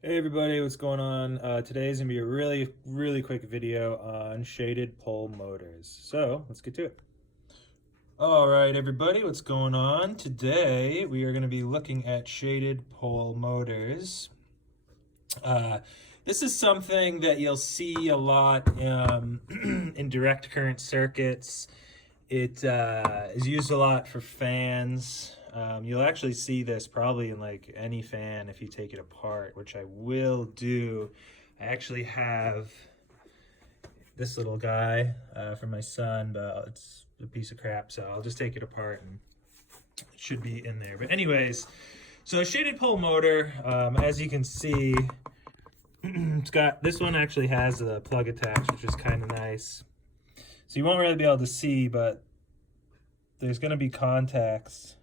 Hey everybody, what's going on? Today's gonna be a really quick video on shaded pole motors. So let's get to it. All right, everybody, what's going on? Today we are gonna be looking at shaded pole motors. This is something that you'll see a lot in direct current circuits. It is used a lot for fans. You'll actually see this probably in like any fan if you take it apart, which I will do. I actually have this little guy for my son, but it's a piece of crap, so I'll just take it apart and it should be in there. But anyways, so shaded pole motor, as you can see, it's got, this one actually has the plug attached, which is kind of nice. So you won't really be able to see, but there's going to be contacts.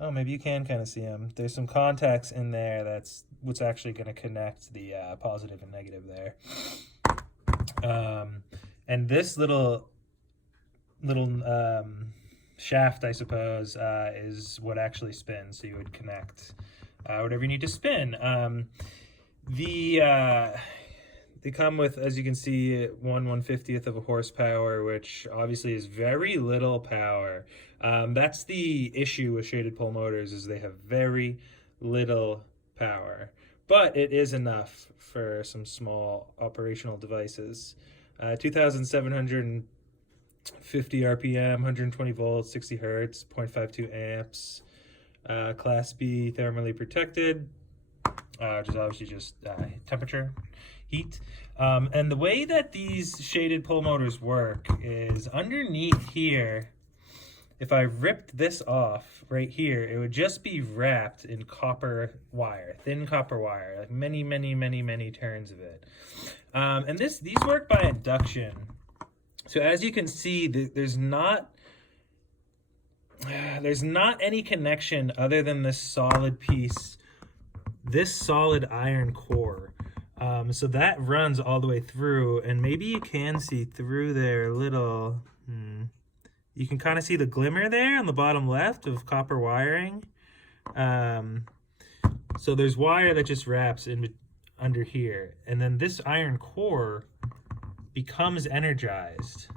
Oh, maybe you can kind of see them. There's some contacts in there. That's what's actually going to connect the positive and negative there. And this little shaft, I suppose, is what actually spins. So you would connect whatever you need to spin. They come with, as you can see, 1/150th of a horsepower, which obviously is very little power. That's the issue with shaded pole motors, is they have very little power. But it is enough for some small operational devices. 2,750 RPM, 120 volts, 60 hertz, 0.52 amps. Class B, thermally protected, which is obviously just temperature, heat. And the way that these shaded pole motors work is underneath here, if I ripped this off right here, it would just be wrapped in copper wire, thin copper wire, like many turns of it. And these work by induction. So as you can see, there's not any connection other than this solid piece, this solid iron core. So that runs all the way through, and maybe you can see through there a little, you can kind of see the glimmer there on the bottom left of copper wiring. So there's wire that just wraps in under here, and then this iron core becomes energized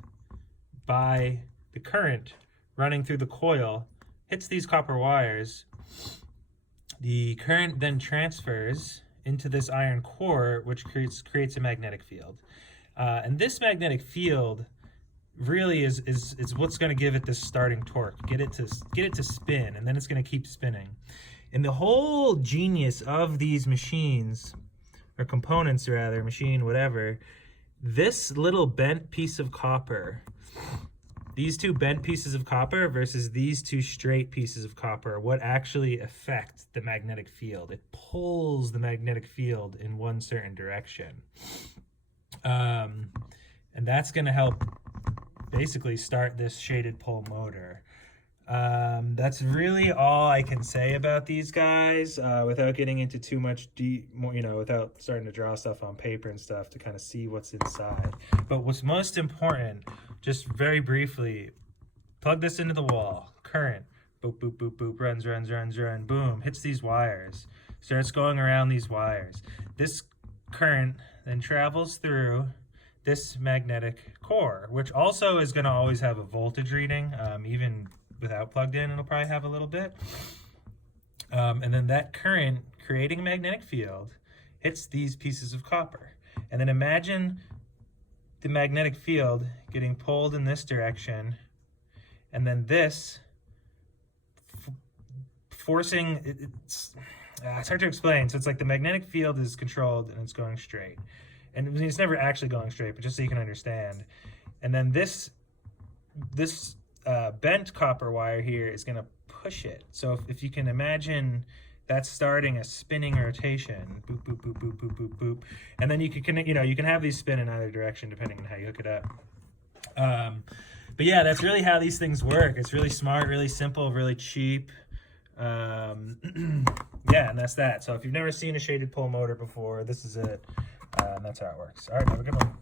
by the current running through the coil, hits these copper wires. The current then transfers into this iron core, which creates a magnetic field. And this magnetic field really is what's going to give it this starting torque, get it to spin, and then it's going to keep spinning. And the whole genius of these machines, or components rather, machine, whatever, this little bent piece of copper, these two bent pieces of copper versus these two straight pieces of copper, what actually affect the magnetic field. It pulls the magnetic field in one certain direction. And that's going to help basically start this shaded pole motor. That's really all I can say about these guys without getting into too much without starting to draw stuff on paper and stuff to kind of see what's inside. But what's most important, just very briefly, plug this into the wall, current, boop, boop, boop, boop, runs, boom, hits these wires, starts going around these wires. This current then travels through this magnetic core, which also is going to always have a voltage reading, even without plugged in, it'll probably have a little bit. And then that current, creating a magnetic field, hits these pieces of copper. And then imagine the magnetic field getting pulled in this direction, and then this forcing, it's hard to explain. So it's like the magnetic field is controlled and it's going straight. And it's never actually going straight, but just so you can understand. And then this bent copper wire here is going to push it. So if you can imagine, that's starting a spinning rotation, boop, boop, boop, boop, boop, boop, boop. And then you can connect, you can have these spin in either direction depending on how you hook it up. But yeah, that's really how these things work. It's really smart, really simple, really cheap. Yeah, and that's that. So if you've never seen a shaded pole motor before, this is it. And that's how it works. All right, have a good one.